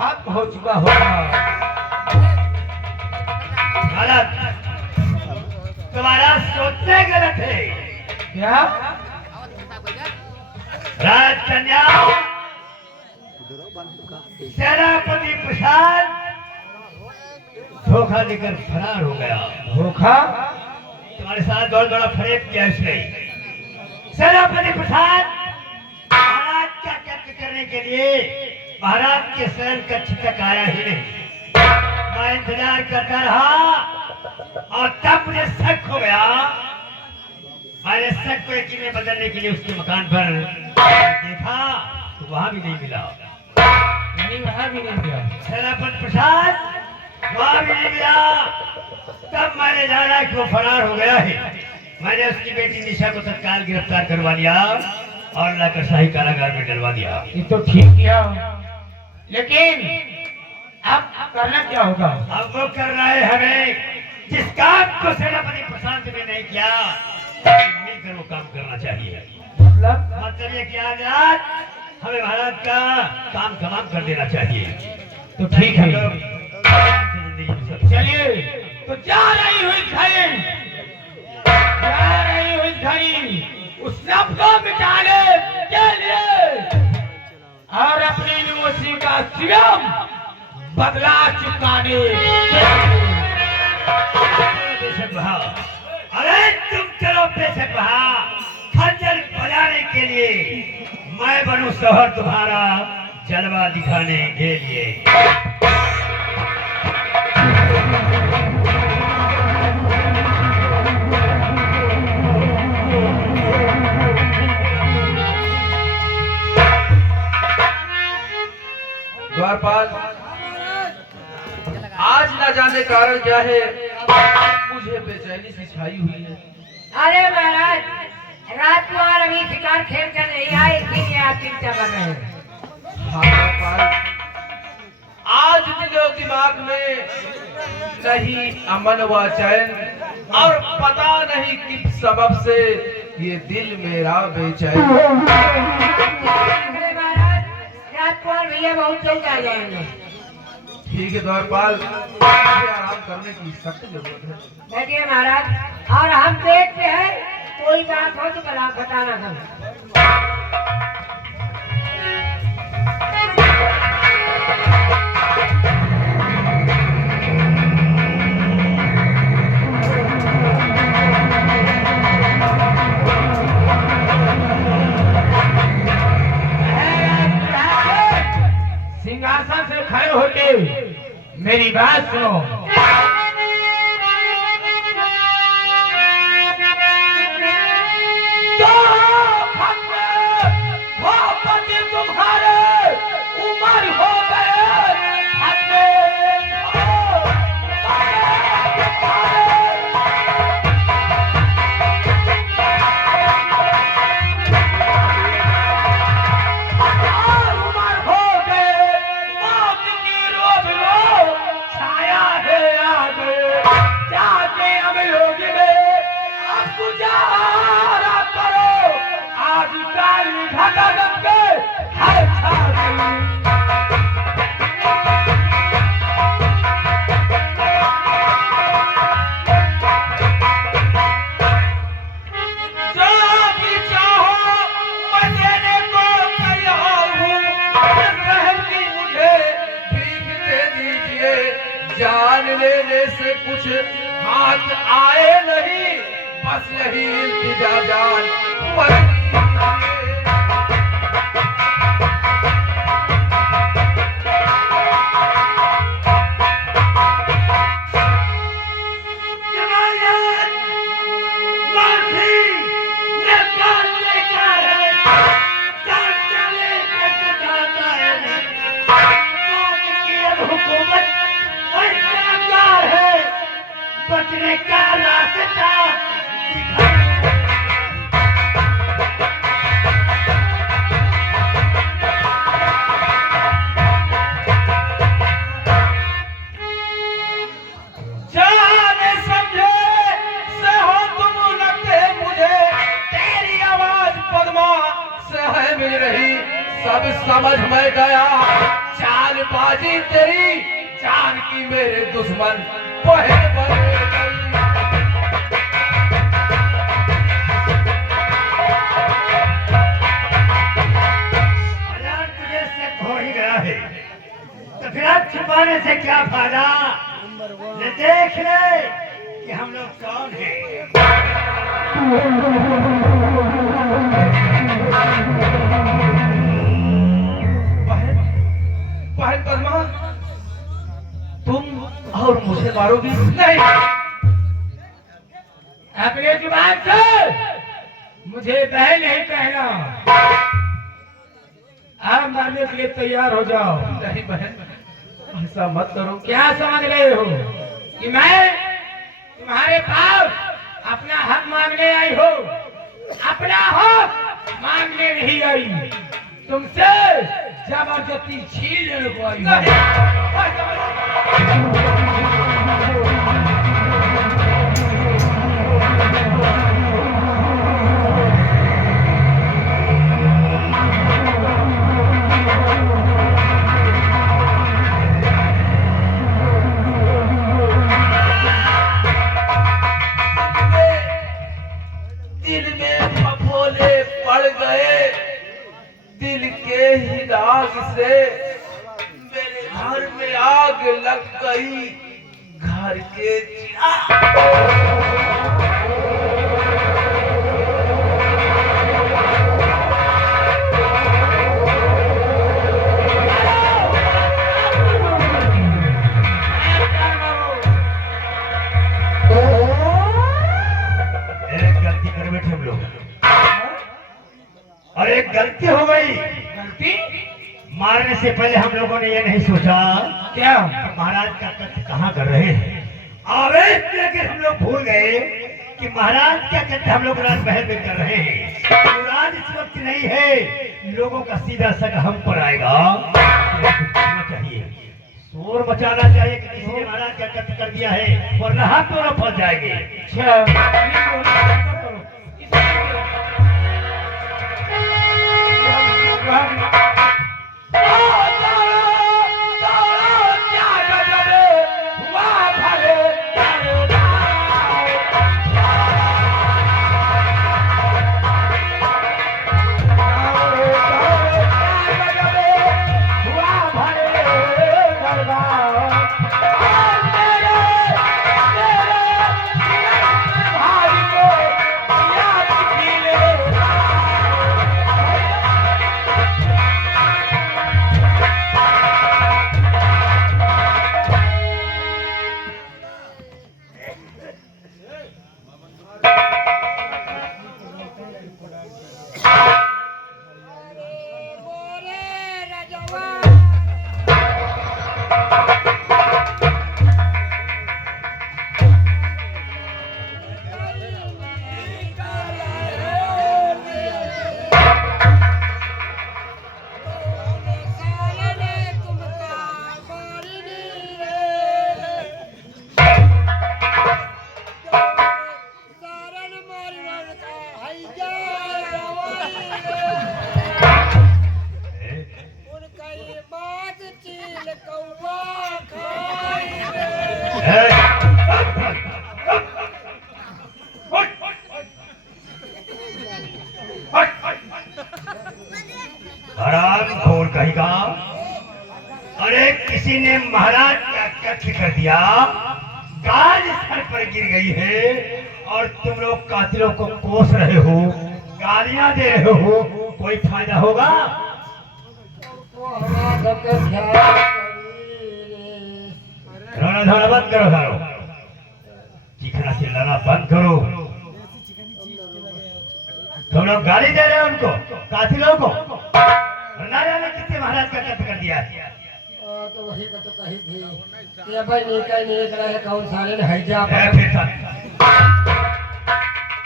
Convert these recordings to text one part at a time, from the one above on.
खत्म हो चुका होगा। गलत, तुम्हारा सोचने गलत है। क्या? राजकन्या सेनापति प्रसाद धोखा देकर फरार हो गया। धोखा? तुम्हारे साथ दौड़ फरेब किया इसने। सेनापति प्रसाद महाराज का कत्ल करने के लिए महाराज के शरण कक्ष तक आया ही नहीं। मैं इंतजार करता रहा और तब मुझे शक हो गया। मैंने शक को यकीन में बदलने के लिए उसके मकान पर देखा तो वहां भी नहीं मिला। वहां भी नहीं मिला। सेनापति प्रसाद वहां भी नहीं मिला। तब मैंने जाना कि वो फरार हो गया है। मैंने उसकी बेटी निशा को तत्काल गिरफ्तार करवा लिया और लाकर शाही कारागार में डलवा दिया। ये तो ठीक किया, लेकिन अब करना क्या होगा? अब वो कर रहा है हमें जिस काम को सेनापति प्रशांत ने नहीं किया, मिलकर वो काम करना चाहिए। मतलब ये कि आज रात हमें महाराज का काम तमाम कर देना चाहिए। तो ठीक है, चलिए। तो जा रही हुई घड़ी उस सब को मिटाने के लिए और अपनी यूनिवर्सिटी का स्वयं बदला चुकाने के लिए। बेशक बहा, अरे तुम चलो बेशक बहा, खंजर बजाने के लिए मैं बनूं शहर तुम्हारा जलवा दिखाने के लिए। द्वारपाल, आज न जाने कारण क्या है मुझे बेचैनी सी छाई हुई है। अरे महाराज, राजकुमार अभी शिकार खेल कर नहीं आए, इसीलिए आप चिंता कर रहे हैं। हाँ द्वारपाल, आज दिलो दिमाग में नहीं अमन व चैन, और पता नहीं किस सबब से ये दिल मेरा बेचैन। अरे महाराज, राजकुमार भैया बहुत जल्द आ जाएंगे। ठीक है द्वारपाल, मुझे आराम करने की सख्त जरूरत है। बैठिए महाराज, और हम देखते हैं कोई बात हो तो कल आप बताना था। सिंहासन से खड़े होके मेरी बात सुनो। तुम्हारे उम्र हो गए, जान लेने से कुछ हाथ आए नहीं, बस यही इल्तिजा जान बचने का रास्ता जाने समझे से हो तुम लगते मुझे, तेरी आवाज पद्मा से है मिल रही, सब समझ में गया, चाल पा बाजी तेरी जान की मेरे दुश्मन पहल बन गई। अगर तुझे शक हो ही गया है तो फिर अब छुपाने से क्या फायदा। ये देख ले कि हम लोग कौन हैं। बहन बहन पद्मा, तुम और मुझे मारोगी नहीं। अपने जुबान से मुझे बहन नहीं कहना। आप मारने के लिए तैयार हो जाओ। नहीं बहन, ऐसा मत करो। क्या समझ रहे हो कि मैं तुम्हारे पास अपना हक मांगने आई हो? अपना हक मांगने नहीं आई, तुमसे जबरदस्ती छीनने को आई हो। दिल में फफोले पड़ गए, दिल के ही राग से मेरे घर में आग लग गई। घर के गलती कर बैठे हम लोग। और एक गलती हो गई। गलती मारने से पहले हम लोगों ने ये नहीं सोचा क्या? महाराज का कत्ल कहाँ कर रहे हैं। आवेश लेकर हम लोग भूल गए कि महाराज का कत्ल हम लोग राजमहल में कर रहे हैं। महाराज इस वक्त नहीं है, लोगों का सीधा शक हम पर आएगा। चाहिए शोर मचाना चाहिए कि किसी ने महाराज का कत्ल कर दिया है, वरना हम दोनों फंस जाएंगे। हरामखोर कहेगा। अरे किसी ने महाराज का कत्ल कर दिया, गाज सर पर गिर गई है और तुम लोग कातिलों को कोस रहे हो, गालियां दे रहे हो, कोई फायदा होगा? रोना धोना बंद करो, सारो चीखना चिल्लाना बंद करो। तुम लोग गाली दे रहे हो उनको, कातिलों को। ना जाने कितने महाराज का कत्ल कर दिया है। तो वही तो कही थी कि भाई नहीं रहे कौन सारे ने हैजा फिर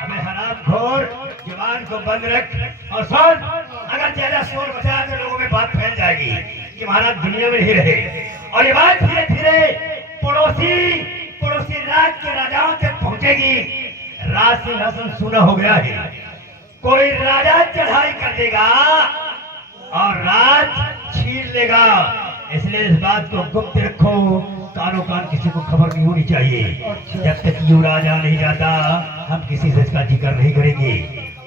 हमें हरामखोर जुबान को बंद रख और सुन। अगर ज्यादा शोर मचाया तो लोगों में बात फैल जाएगी कि महाराज दुनिया में ही रहे, और ये बात धीरे धीरे पड़ोसी राज के राजाओं तक पहुंचेगी। राज सिंहासन सुना हो गया है, कोई राजा चढ़ाई कर देगा और राज छीन लेगा, इसलिए इस बात को गुप्त रखो, कानो कान किसी को खबर नहीं होनी चाहिए। जब तक युवराज आ नहीं जाता हम किसी से इसका जिक्र नहीं करेंगे,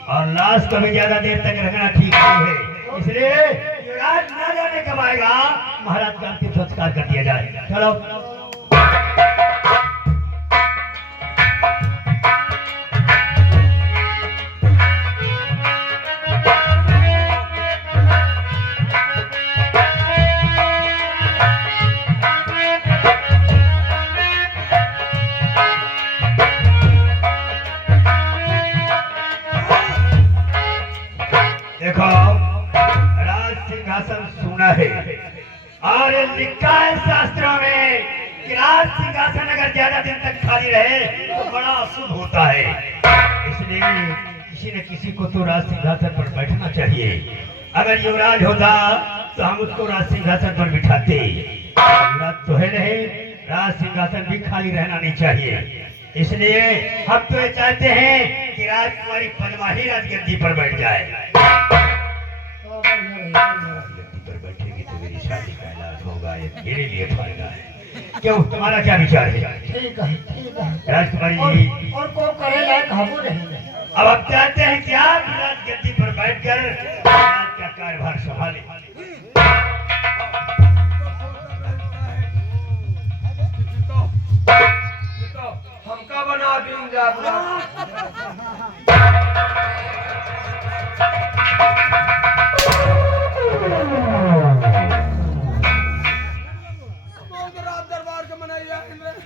और लाश को भी ज्यादा देर तक रखना ठीक नहीं है। इसलिए युवराज ना जाने कब आएगा, महाराज का अंतिम संस्कार कर दिया जाए। चलो देखो, राज सिंहासन सुना है और लिखा है शास्त्रों में कि राज सिंहासन अगर ज्यादा दिन तक खाली रहे तो बड़ा अशुभ होता है। इसलिए किसी न किसी को तो राज सिंहासन पर बैठना चाहिए। अगर युवराज होता तो हम उसको राज सिंहासन पर बिठाते। युवराज तो है नहीं, राज सिंहासन भी खाली रहना नहीं चाहिए। इसलिए हम तो ये चाहते हैं कि राजकुमारी पद्मा ही राजगद्दी पर बैठ जाए। राजगद्दी पर बैठेगी तो मेरी शादी का ऐलान होगा, ये मेरे लिए फायदा है। क्यों, तुम्हारा क्या विचार है? ठीक है राजकुमारी जी, और को करे लायक हमू नहीं। अब आप चाहते हैं कि आप राजगद्दी पर बैठकर राज का कार्यभार संभालें। हमका बना दूं जाता।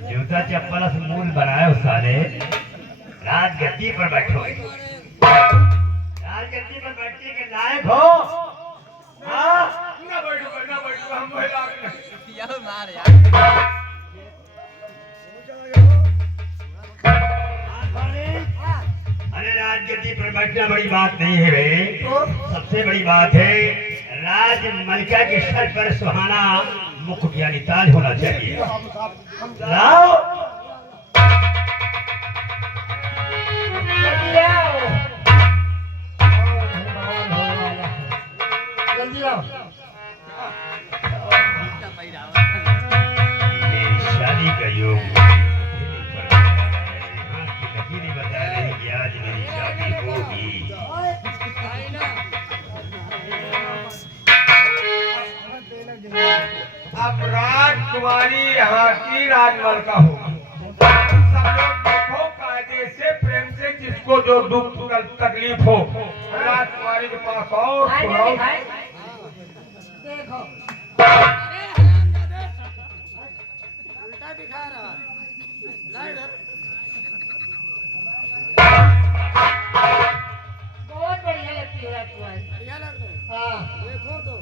जूता चप्पल से मूल बनाए उस साले, राजगद्दी पर बैठो। राजगद्दी पर बैठने के लायक हो। हाँ? ना बैठो हम महिला अरे राजगद्दी पर बैठना बड़ी बात नहीं है भाई, सबसे बड़ी बात है राज मलिका के सर पर सुहाना मुकुट यानी ताज होना चाहिए। लाओ जल्दी आओ। मेरी शादी का योग नहीं बता रही कि आज मेरी शादी होगी। अब राजकुमारी यहाँ की राजमलका होगी। सब लोग देखो, कायदे से प्रेम से जिसको जो दुख तकलीफ हो राजकुमारी के पास और सुनाओ। देखो बहुत बढ़िया लगती है राजकुमारी। हाँ देखो तो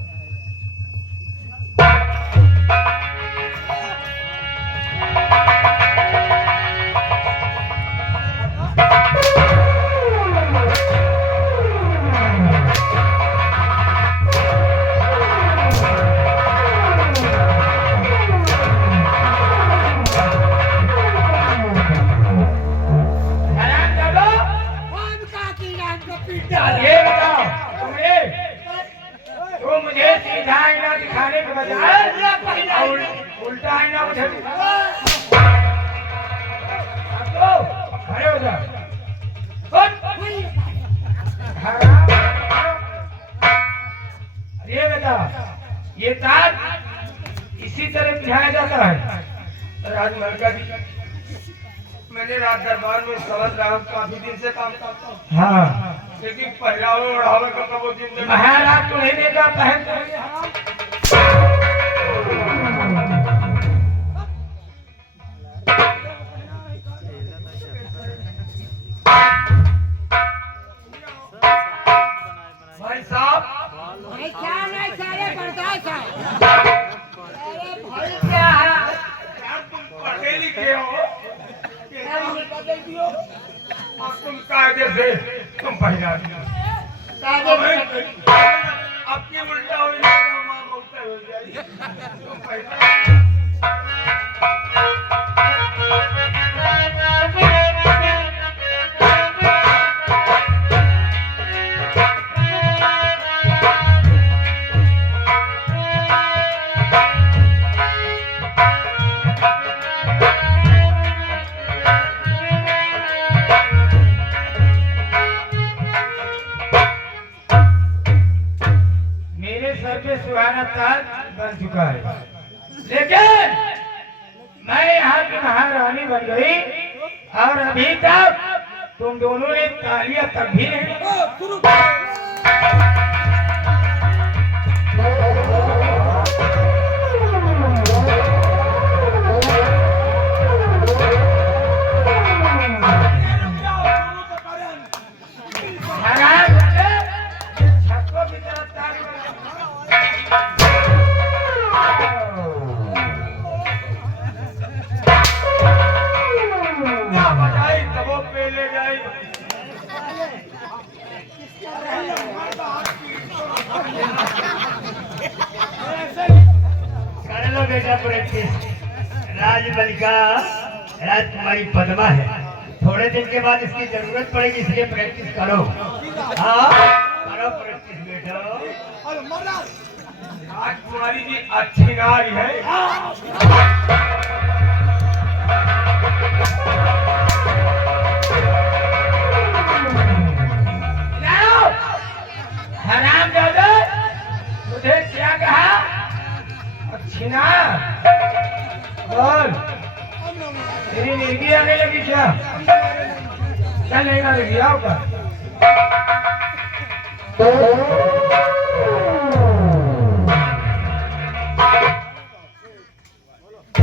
ये बताओ तुम मुझे सीधा आईना दिखाने के बजाय उल्टा आईना मुझे खड़े हो जाओ। ये बताओ, ये ताज इसी तरह पिहाया जाता है? राजमलका जी, मैंने राज दरबार में समझ रहा हूँ, काफी दिन से काम करता हूँ, हाँ, लेकिन पहरावे ओढ़ावे का कबो जिंदगी महाराज तुम्हें देगा पहन भाई साहब, भाई क्या नहीं सारे बर्दाश्त है। अरे भाई क्या है? यार तुम पढ़े लिखे हो, और तुम कायदे से तुम पहना दिया। अब की उल्टा हो जाएगा, माँ उल्टा हो जाएगी, तुम पहना। मेरे सर पे सुहाना ताज बन चुका है, लेकिन मैं यहाँ की महारानी बन गई और अभी तक तुम दोनों ने तालियां तक भी नहीं। हराम बच्चे, छक्कों की तरफ ताली ना बजाई तब वो पे ले जाई। कर लो बेटा प्रैक्टिस। राजमलिका राजकुमारी पद्मा है, थोड़े दिन के बाद इसकी जरूरत पड़ेगी, इसलिए प्रैक्टिस करो। हाँ करो प्रैक्टिस बेटा। राजकुमारी जी अच्छी नारी है। हराम दादा, तुझे क्या कहा? अच्छी ना बोल, तेरी नींदी आने लगी क्या? चल नहीं ना लगी, आओ कर।